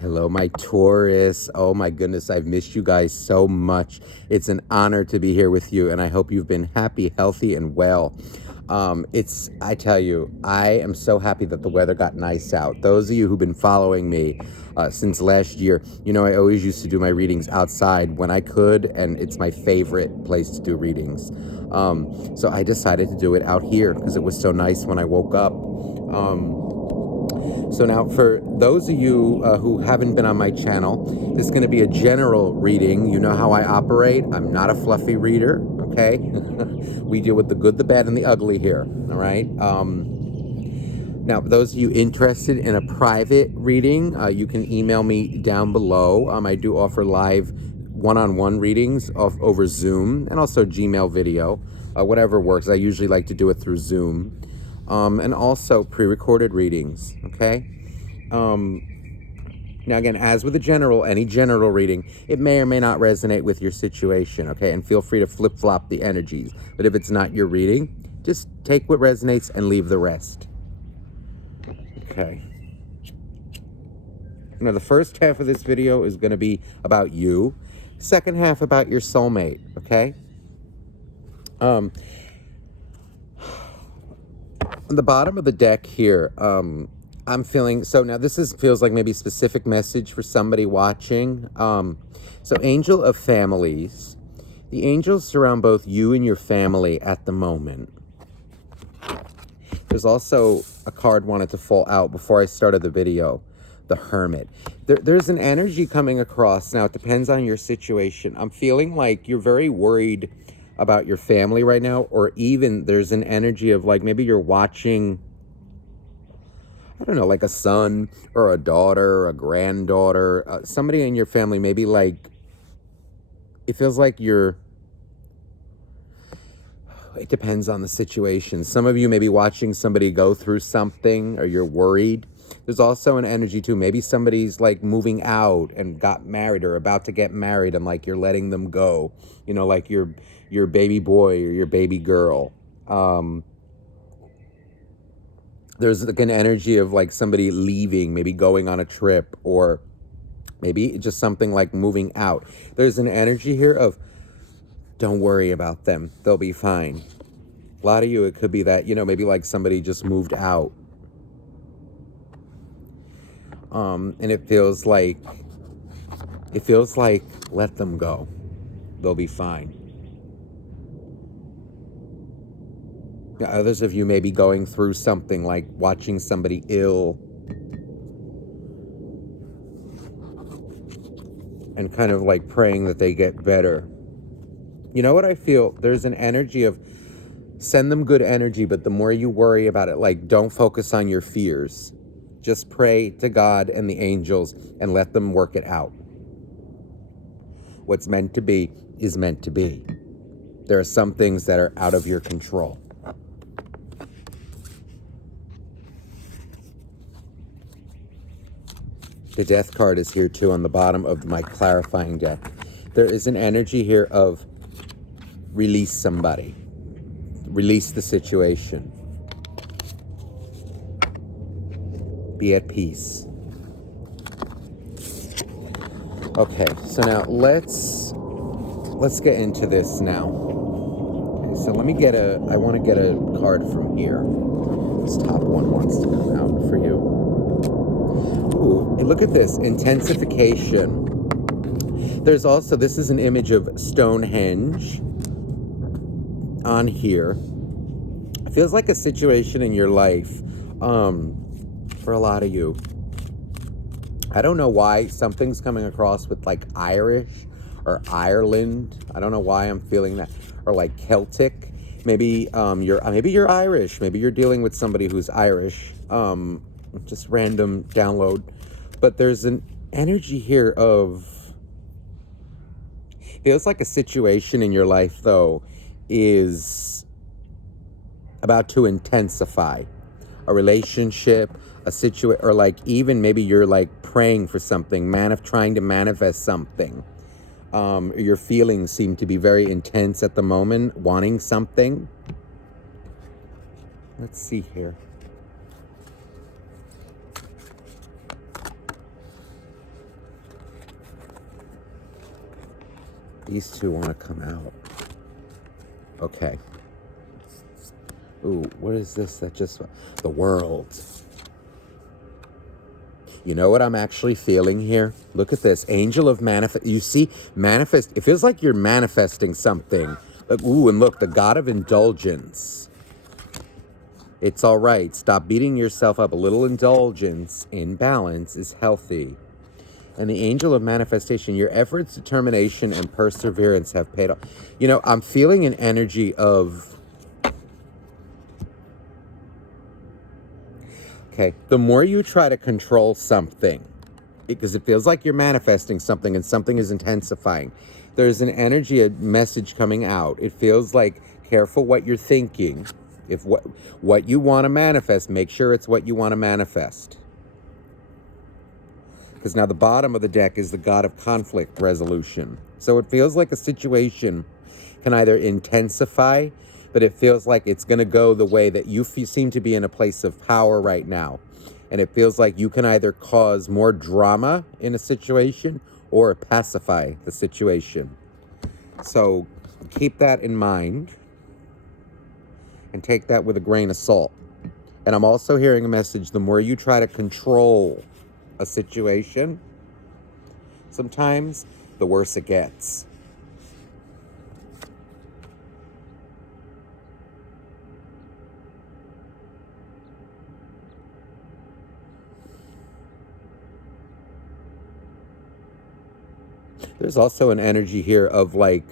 Hello, my Taurus. Oh my goodness, I've missed you guys so much. It's an honor to be here with you, and I hope you've been happy, healthy, and well. I tell you, I am so happy that the weather got nice out. Those of you who've been following me since last year, you know I always used to do my readings outside when I could, and it's my favorite place to do readings. So I decided to do it out here because it was so nice when I woke up. So now, for those of you who haven't been on my channel, this is going to be a general reading. You know how I operate. I'm not a fluffy reader, okay? We deal with the good, the bad, and the ugly here, all right? Now, for those of you interested in a private reading, you can email me down below. I do offer live one-on-one readings over Zoom and also Gmail video, whatever works. I usually like to do it through Zoom. And also pre-recorded readings, okay? Now again, as with any general reading, it may or may not resonate with your situation, okay? And feel free to flip-flop the energies. But if it's not your reading, just take what resonates and leave the rest. Okay. Now, the first half of this video is going to be about you. Second half about your soulmate, okay? On the bottom of the deck here, I'm feeling, so now this feels like maybe a specific message for somebody watching. So Angel of Families. The angels surround both you and your family at the moment. There's also a card wanted to fall out before I started the video. The Hermit. There's an energy coming across. Now, it depends on your situation. I'm feeling like you're very worried about your family right now, or even there's an energy of like maybe you're watching, I don't know, like a son or a daughter or a granddaughter, somebody in your family, maybe like, it feels like it depends on the situation. Some of you may be watching somebody go through something or you're worried. There's also an energy too. Maybe somebody's like moving out and got married or about to get married and like you're letting them go. You know, like your baby boy or your baby girl. There's like an energy of like somebody leaving, maybe going on a trip, or maybe just something like moving out. There's an energy here of don't worry about them. They'll be fine. A lot of you, it could be that, you know, maybe like somebody just moved out. And it feels like let them go. They'll be fine. Now, others of you may be going through something like watching somebody ill and kind of like praying that they get better. You know what I feel? There's an energy of send them good energy, but the more you worry about it, like don't focus on your fears. Just pray to God and the angels and let them work it out. What's meant to be is meant to be. There are some things that are out of your control. The Death card is here too on the bottom of my clarifying deck. There is an energy here of release somebody. Release the situation. Be at peace. Okay, so now let's get into this now. Okay, so I want to get a card from here. This top one wants to come out for you. Ooh, look at this, intensification. There's also, this is an image of Stonehenge on here. It feels like a situation in your life, for a lot of you. I don't know why something's coming across with like Irish or Ireland. I don't know why I'm feeling that. Or like Celtic. Maybe you're Irish. Maybe you're dealing with somebody who's Irish. Just random download. But there's an energy here of, feels like a situation in your life though is about to intensify. A relationship, a situation, or like even maybe you're like praying for something, trying to manifest something. Your feelings seem to be very intense at the moment, wanting something. Let's see here. These two want to come out. Okay. Ooh, what is this? That just... The World. You know what I'm actually feeling here? Look at this. Angel of manifest. You see, manifest. It feels like you're manifesting something. Ooh, and look, the God of indulgence. It's all right. Stop beating yourself up. A little indulgence in balance is healthy. And the angel of manifestation, your efforts, determination, and perseverance have paid off. You know, I'm feeling an energy of... Okay, the more you try to control something, because it feels like you're manifesting something and something is intensifying, there's an energy, a message coming out. It feels like, careful what you're thinking. If what you want to manifest, make sure it's what you want to manifest. Because now the bottom of the deck is the God of conflict resolution. So it feels like a situation can either intensify, but it feels like it's going to go the way that you seem to be in a place of power right now. And it feels like you can either cause more drama in a situation or pacify the situation. So keep that in mind and take that with a grain of salt. And I'm also hearing a message, the more you try to control a situation, sometimes the worse it gets. There's also an energy here of like,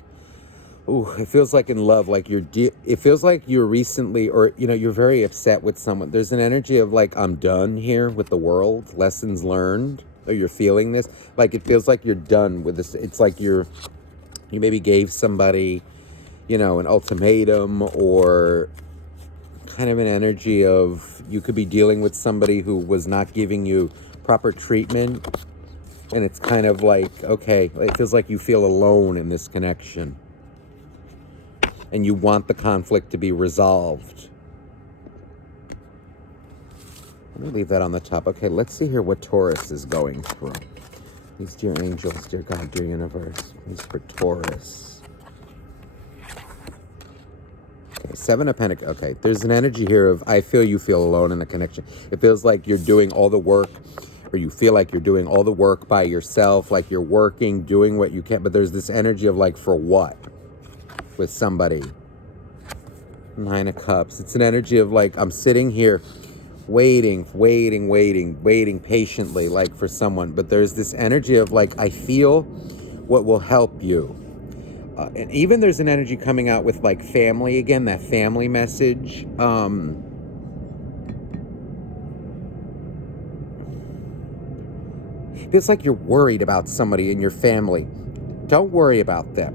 ooh, it feels like in love, like it feels like you're recently, or, you know, you're very upset with someone. There's an energy of like, I'm done here with the world, lessons learned, or you're feeling this. Like, it feels like you're done with this. It's like you maybe gave somebody, you know, an ultimatum, or kind of an energy of you could be dealing with somebody who was not giving you proper treatment. And it's kind of like, okay, it feels like you feel alone in this connection. And you want the conflict to be resolved. Let me leave that on the top. Okay, let's see here what Taurus is going through. These dear angels, dear God, dear universe. Please for Taurus. Okay, Seven of Pentacles. Okay, there's an energy here of, I feel you feel alone in the connection. It feels like you're doing all the work, or you feel like you're doing all the work by yourself, like you're working, doing what you can, but there's this energy of like, for what? With somebody. Nine of Cups. It's an energy of like, I'm sitting here waiting patiently, like for someone, but there's this energy of like, I feel what will help you. And even there's an energy coming out with like family again, that family message. It feels like you're worried about somebody in your family. Don't worry about them.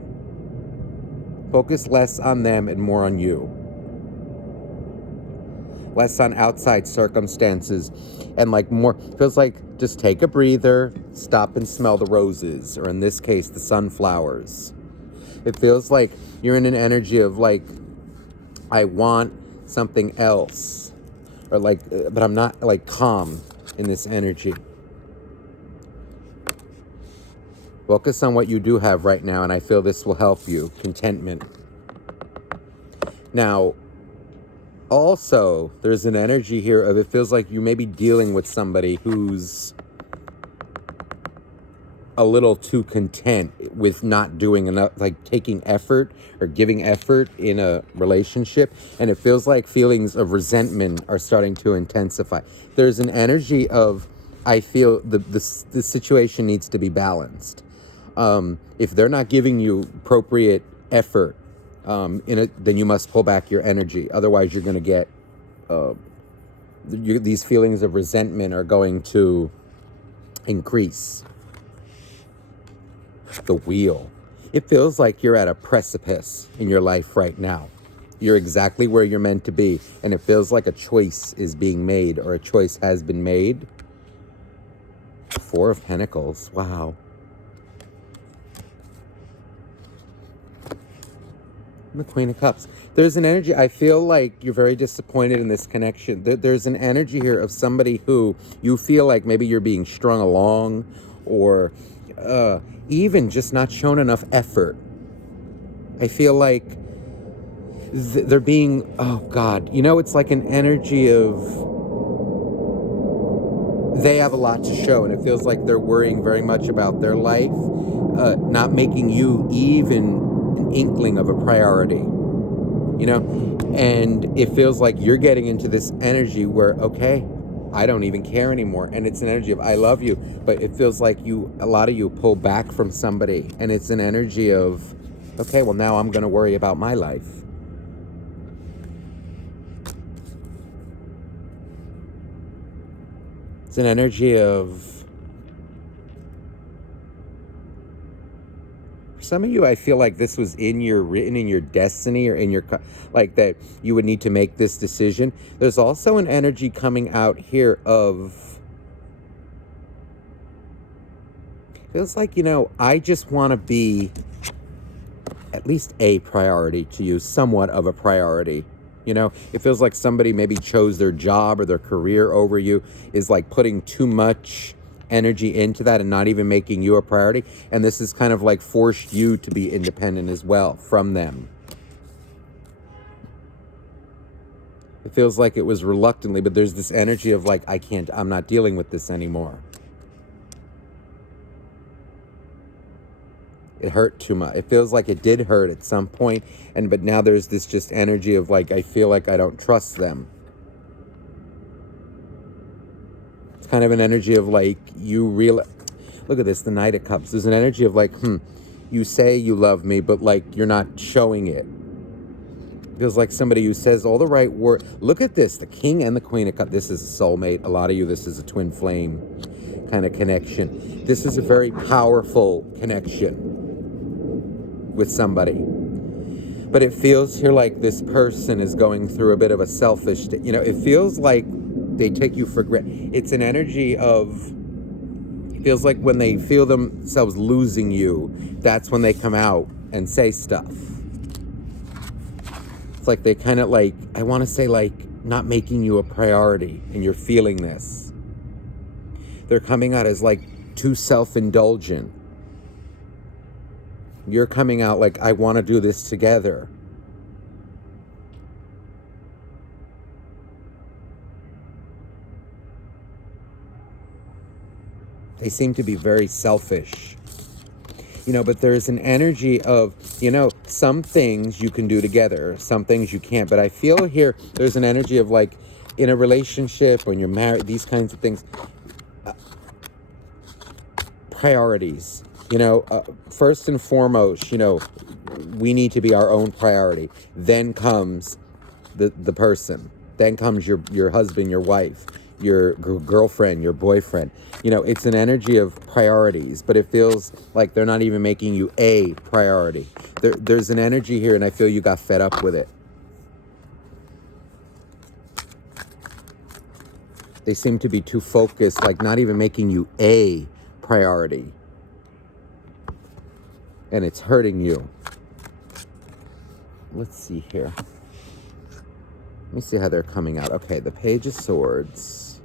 Focus less on them and more on you. Less on outside circumstances, and like more, feels like just take a breather, stop and smell the roses, or in this case, the sunflowers. It feels like you're in an energy of like, I want something else, or like, but I'm not like calm in this energy. Focus on what you do have right now, and I feel this will help you. Contentment. Now, also, there's an energy here of, it feels like you may be dealing with somebody who's a little too content with not doing enough, like taking effort or giving effort in a relationship. And it feels like feelings of resentment are starting to intensify. There's an energy of, I feel the situation needs to be balanced. If they're not giving you appropriate effort, then you must pull back your energy. Otherwise, you're going to get these feelings of resentment are going to increase. The Wheel. It feels like you're at a precipice in your life right now. You're exactly where you're meant to be, and it feels like a choice is being made, or a choice has been made. Four of Pentacles. Wow. The Queen of Cups. There's an energy, I feel like you're very disappointed in this connection. There's an energy here of somebody who you feel like maybe you're being strung along, or even just not shown enough effort I feel like they're being, oh God, it's like an energy of, they have a lot to show, and it feels like they're worrying very much about their life, not making you even an inkling of a priority, and it feels like you're getting into this energy where, okay, I don't even care anymore, and it's an energy of I love you, but it feels like a lot of you pull back from somebody, and it's an energy of, okay, well, now I'm going to worry about my life. It's an energy of, for some of you, I feel like this was written in your destiny, or in your, like that you would need to make this decision. There's also an energy coming out here of, feels like, I just want to be at least a priority to you, somewhat of a priority. It feels like somebody maybe chose their job or their career over you, is like putting too much energy into that and not even making you a priority. And this is kind of like forced you to be independent as well from them. It feels like it was reluctantly, but there's this energy of like, I'm not dealing with this anymore. It hurt too much. It feels like it did hurt at some point, but now there's this just energy of like, I feel like I don't trust them. It's kind of an energy of like, look at this, the Knight of Cups. There's an energy of like, you say you love me, but like you're not showing it. It feels like somebody who says all the right words. Look at this, the King and the Queen of Cups. This is a soulmate. A lot of you, this is a twin flame kind of connection. This is a very powerful connection with somebody, but it feels here like this person is going through a bit of a selfish, it feels like they take you for granted. It's an energy of, it feels like when they feel themselves losing you, that's when they come out and say stuff. It's like they kind of like, I want to say like, not making you a priority, and you're feeling this. They're coming out as like too self-indulgent. You're coming out like, I want to do this together. They seem to be very selfish. But there's an energy of, some things you can do together, some things you can't. But I feel here, there's an energy of like, in a relationship, when you're married, these kinds of things, priorities. First and foremost, we need to be our own priority. Then comes the person. Then comes your husband, your wife, your girlfriend, your boyfriend. It's an energy of priorities, but it feels like they're not even making you a priority. There's an energy here, and I feel you got fed up with it. They seem to be too focused, like not even making you a priority. And it's hurting you. Let's see here. Let me see how they're coming out. Okay, the Page of Swords.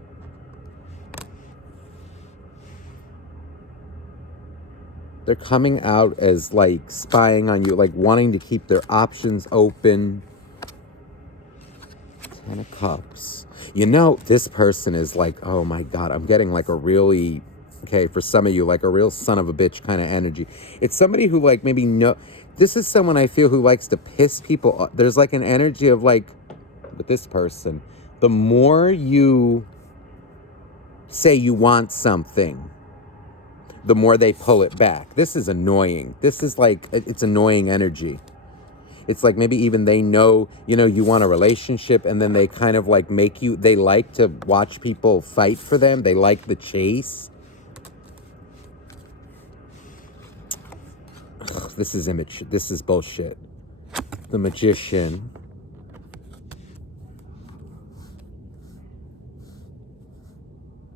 They're coming out as like spying on you, like wanting to keep their options open. 10 of Cups. This person is like, oh my God, I'm getting like a really, okay, for some of you, like a real son of a bitch kind of energy. It's somebody who like maybe this is someone I feel who likes to piss people off. There's like an energy of like, with this person, the more you say you want something, the more they pull it back. This is annoying. This is like, it's annoying energy. It's like maybe even they know, you want a relationship, and then they kind of like they like to watch people fight for them. They like the chase. Ugh, this is bullshit. The Magician.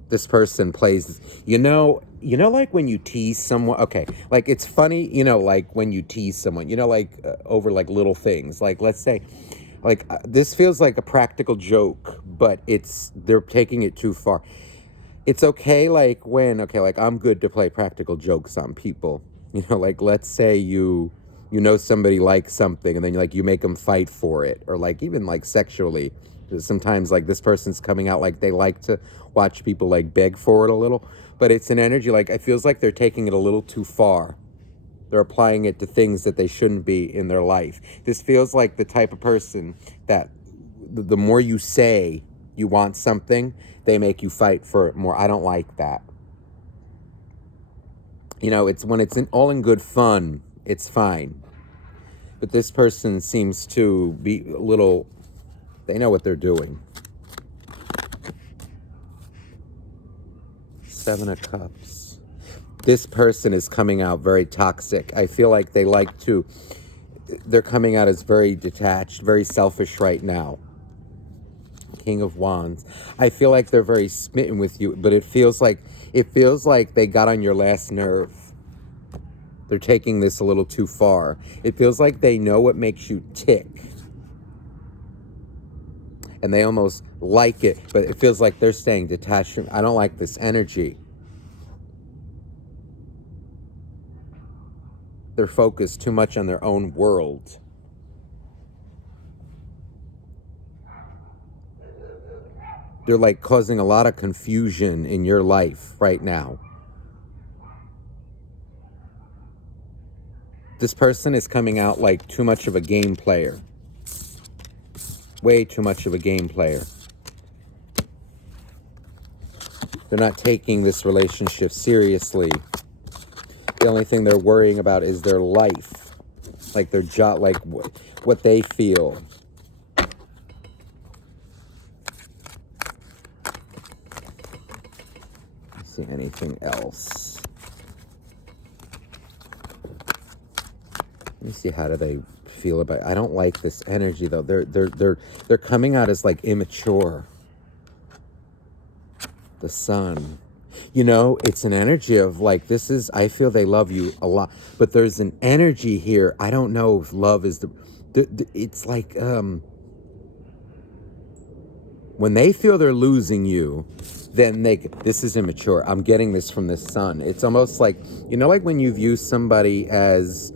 This person plays, like when you tease someone, okay, like it's funny, like when you tease someone, over like little things, like let's say, like this feels like a practical joke, but they're taking it too far. It's okay, like like I'm good to play practical jokes on people, like let's say you you know somebody likes something, and then like you make them fight for it, or like even like sexually. Sometimes like this person's coming out like they like to watch people like beg for it a little, but it's an energy like it feels like they're taking it a little too far. They're applying it to things that they shouldn't be in their life. This feels like the type of person that the more you say you want something, they make you fight for it more. I don't like that. You know, it's when it's all in good fun, it's fine. But this person seems to be a little, they know what they're doing. 7 of Cups. This person is coming out very toxic. I feel like they're coming out as very detached, very selfish right now. King of Wands. I feel like they're very smitten with you, but it feels like they got on your last nerve. They're taking this a little too far. It feels like they know what makes you tick. And they almost like it, but it feels like they're staying detached from. I don't like this energy. They're focused too much on their own world. They're like causing a lot of confusion in your life right now. This person is coming out like too much of a game player. Way too much of a game player. They're not taking this relationship seriously. The only thing they're worrying about is their life. Like their job, like what they feel. Let's see anything else. Let me see, how do they feel about it? I don't like this energy though. They're coming out as like immature. The Sun. You know, it's an energy of like, I feel they love you a lot, but there's an energy here. I don't know if love is it's like, when they feel they're losing you, then this is immature. I'm getting this from this Sun. It's almost like, you know, like when you view somebody as,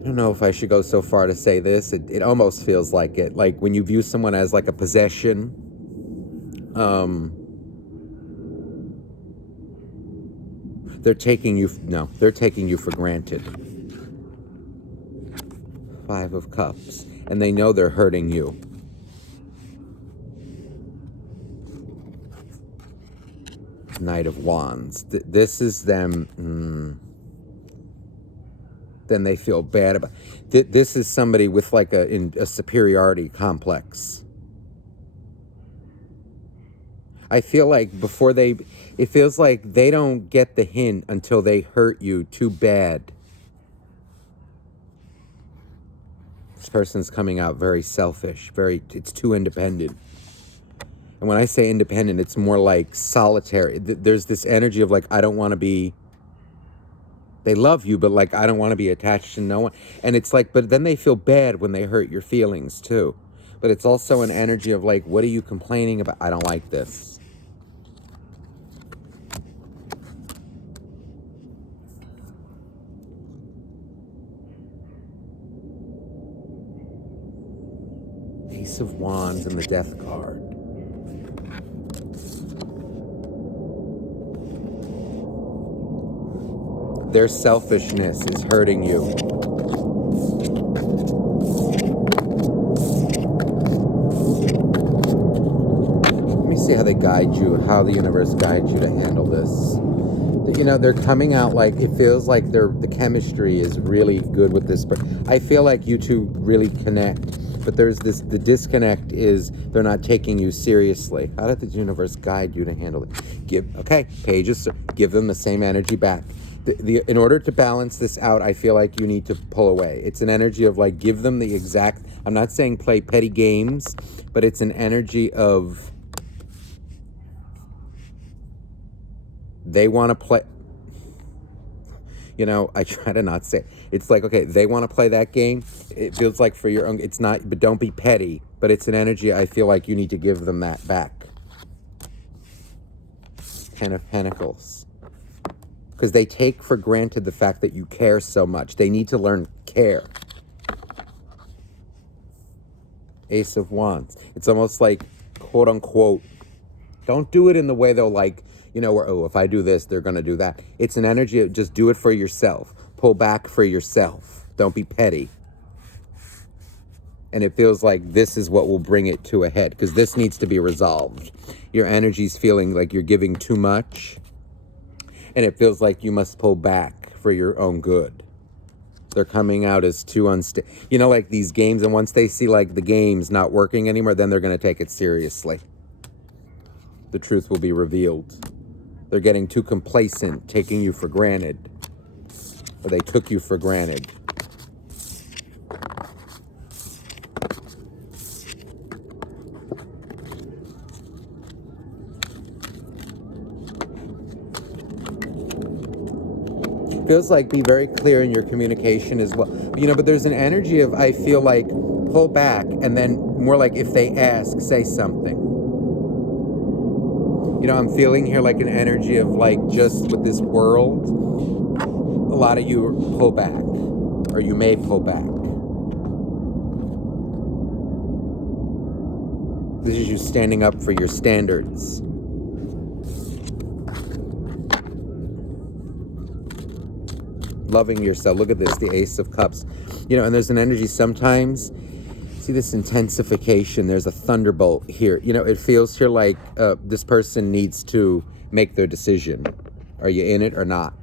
I don't know if I should go so far to say this. It almost feels like it. Like when you view someone as like a possession, they're taking you for granted. 5 of Cups. And they know they're hurting you. Knight of Wands. This is them. Then they feel bad about this is somebody with like a superiority complex. I feel like it feels like they don't get the hint until they hurt you too bad. This person's coming out very selfish, it's too independent. And when I say independent, it's more like solitary. There's this energy of like, I don't want to be, they love you, but like, I don't want to be attached to no one. And it's like, but then they feel bad when they hurt your feelings too. But it's also an energy of like, what are you complaining about? I don't like this. Ace of Wands and the Death card. Their selfishness is hurting you. Let me see how they guide you, how the universe guides you to handle this. You know, they're coming out like, it feels like the chemistry is really good with this, but I feel like you two really connect. But there's the disconnect is they're not taking you seriously. How did the universe guide you to handle it? Pages, give them the same energy back. In order to balance this out, I feel like you need to pull away. It's an energy of like, give them the exact, I'm not saying play petty games, but it's an energy of, they want to play, you know, I try to not say, it's like, okay, they want to play that game. It feels like for your own, it's not, but don't be petty, but it's an energy I feel like you need to give them that back. 10 of Pentacles. Because they take for granted the fact that you care so much. They need to learn care. Ace of Wands. It's almost like, quote unquote, don't do it in the way they'll like, you know, where, oh, if I do this, they're going to do that. It's an energy of just do it for yourself. Pull back for yourself. Don't be petty. And it feels like this is what will bring it to a head, because this needs to be resolved. Your energy's feeling like you're giving too much, and it feels like you must pull back for your own good. They're coming out as too unstable. You know, like these games, and once they see like the game's not working anymore, then they're going to take it seriously. The truth will be revealed. They're getting too complacent, taking you for granted. Or they took you for granted. Feels like be very clear in your communication as well. You know, but there's an energy of, I feel like, pull back, and then more like if they ask, say something. You know, I'm feeling here like an energy of like, just with this world, a lot of you pull back, or you may pull back. This is you standing up for your standards. Loving yourself. Look at this, the Ace of Cups. You know, and there's an energy sometimes, see this intensification, there's a thunderbolt here. You know, it feels here like this person needs to make their decision. Are you in it or not?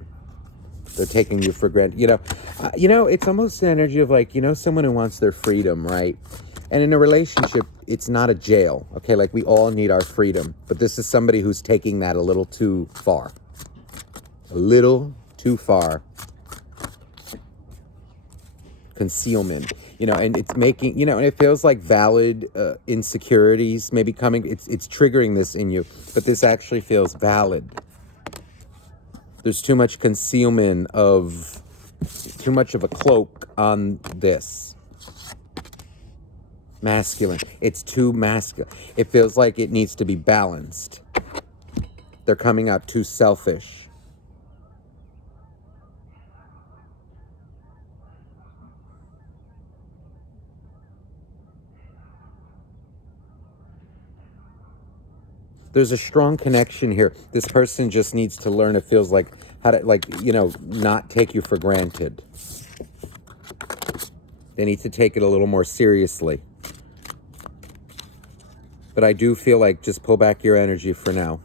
They're taking you for granted. You know, it's almost an energy of like, you know, someone who wants their freedom, right? And in a relationship, it's not a jail, okay? Like, we all need our freedom. But this is somebody who's taking that a little too far. A little too far. Concealment, you know, and it's making, you know, and it feels like valid insecurities maybe coming. It's triggering this in you, but this actually feels valid. There's too much concealment of, too much of a cloak on this. Masculine. It's too masculine. It feels like it needs to be balanced. They're coming out too selfish. There's a strong connection here. This person just needs to learn, it feels like, how to, like, you know, not take you for granted. They need to take it a little more seriously. But I do feel like just pull back your energy for now.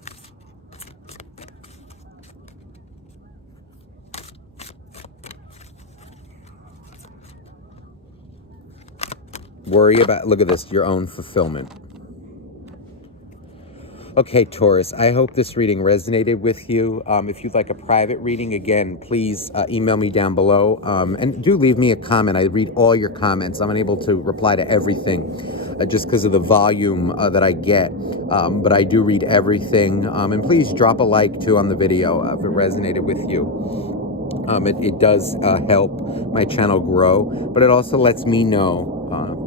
Worry about, look at this, your own fulfillment. Okay, Taurus, I hope this reading resonated with you. If you'd like a private reading, again, please email me down below. And do leave me a comment. I read all your comments. I'm unable to reply to everything just because of the volume that I get. But I do read everything. And please drop a like, too, on the video if it resonated with you. It does help my channel grow, but it also lets me know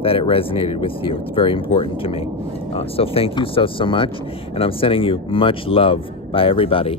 that it resonated with you. It's very important to me. So thank you so much, and I'm sending you much love. Bye, everybody.